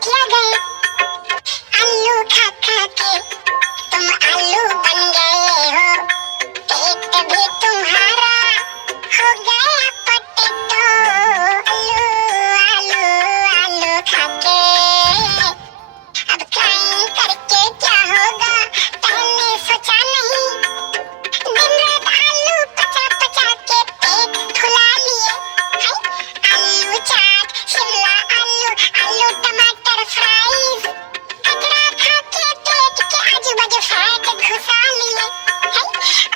खटिया गए आलू खा खा के, तुम आलू बन गए हो, पेट भी तुम्हारा हो गया पोटैटो। आलू आलू आलू खा के, अब क्राइम करके क्या होगा पहले सोचा नहीं, दिन रात आलू पचा पचा के पेट फुला लिए। आलू चाट, शिमला आलू, आलू टमाटर फ्राइज, कचरा खा के पेट के आजू बाजू फैट घुसा लिए।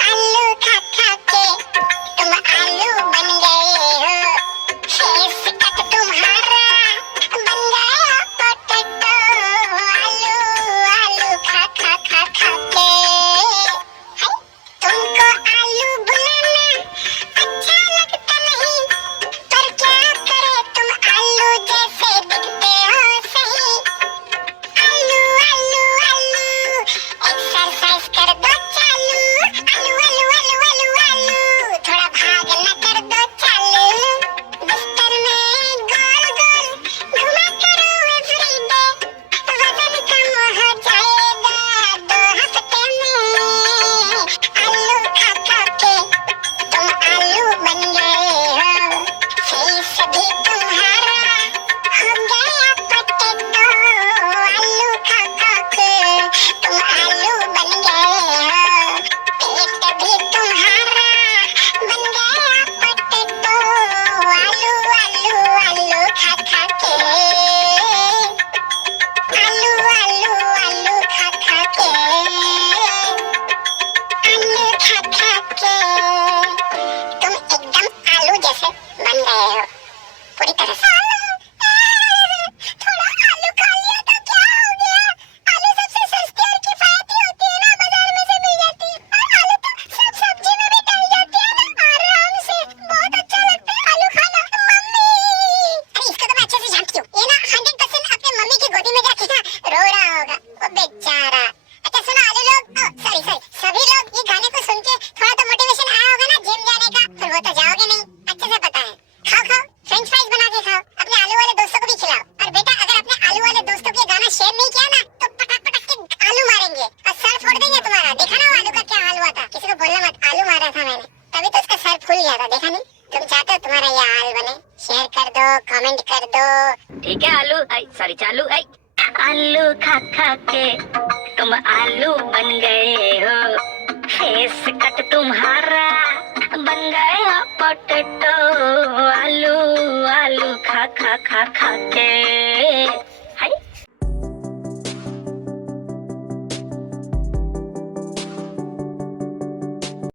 आलू खा खा के तुम आलू बन गए हो, फेस कट तुम्हारा बन गया पोटैटो। आलू आलू खा खा खा खा के, तुमको आलू बुलाना अच्छा लगता नहीं, पर क्या करे तुम आलू जैसे दिखते हो सही। आलू आलू आलू एक्सरसाइज कर दो चालू, आलू आलू आलू आलू आलू थोड़ा भागना कर दो चालू, बिस्तर में गोल गोल घुमा करो एवरीडे, वजन कम हो जाएगा 2 हफ्ते में। आलू खा खा के तुम आलू बन गए हो, फेस भी तुम्हारा हो गया पोटैटो। आलू खा खा के तुम आलू बन गए हो, पेट भी तुम्हारा बन गया पोटैटो। आलू आलू आलू खा खा के, आलू आलू आलू खा खा के, आलू खा खा के तुम एकदम आलू जैसे बन गए हो पूरी तरह से। थोड़ा आलू खा लिया तो क्या हो गया, आलू सबसे सस्ती और किफायती होती है ना, बाजार में से मिल जाती है, और आलू तो सब सब्जी में भी डल जाती है ना, आराम से बहुत अच्छा लगता है आलू खाना। मम्मी, अरे इसको तो मैं अच्छे से जानती हूँ, ये ना 100% अपने मम्मी की गोदी में जाके ना रो रहा होगा वो बेचारा। अच्छा सुनो आलू लोग, सॉरी सभी लोग ये गाने को सुन के थोड़ा तो मोटिवेशन आया होगा ना जिम जाने का, पर वो तो जाओगे नहीं, अच्छे से पता है। खाओ खाओ, फ्रेंच फ्राइज बना के खाओ, अपने आलू वाले दोस्तों को भी खिलाओ, और बेटा अगर अपने आलू वाले दोस्तों को ये गाना शेयर नहीं किया ना तो पटक पटक के आलू मारेंगे और सर फोड़ देंगे तुम्हारा। देखा ना वो आलू का क्या हाल हुआ था, किसी को बोलना मत, आलू मारा था मैंने, तभी तो उसका सर फूल गया था, देखा नहीं। तुम चाहते हो तुम्हारा ये हाल बने, शेयर कर दो, कमेंट कर दो। ठीक है आलू, सॉरी चालू, आलू खा खा के तुम आलू बन गए हो, फेस कट तुम्हारा बन गया पोटैटो। आलू आलू खा खा खा खा के।